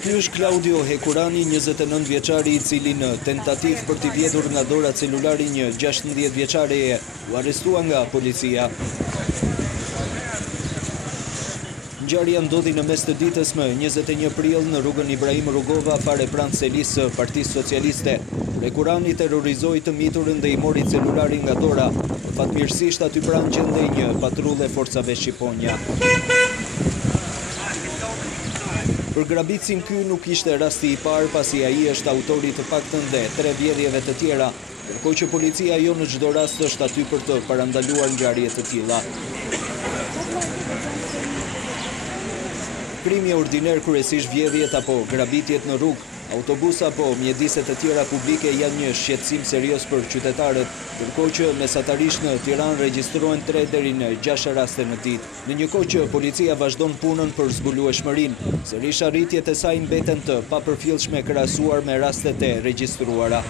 Ky është Claudio Hekurani, 29 vjeçari, i cili në tentativë për t'i vjedhur nga dora celulari një 16 vjeçareje u arrestua nga policia. Ngjarja ndodhi në mes të ditës më 21 prill në rrugën Ibrahim Rugova, fare pranë selisë së Partisë Socialiste. Hekurani terrorizoi të miturën dhe i mori celularin nga dora. Fatmirësisht aty pranë gjendej një patrulle forcave shqiponja. Për grabitsin ky nuk ishte rasti i parë, pasi ai është autori të paktën dhe 3 vjedhjeve të tjera, ndërkohë që policia jo në çdo rast është aty për të parandaluar ngjarje të tilla. Krimi ordiner, kryesisht vjedhjet apo grabitjet në rrugë, autobus apo mjediset të tjera publike janë një shqetësim serioz për qytetarët, ndërkohë që mesatarisht në Tiranë regjistrohen 3 deri në 6 raste në ditë. Në një kohë që policia vazhdon punën për zbulueshmërinë, sërish arritjet e saj mbeten të papërfillshme krahasuar me rastet e regjistruara.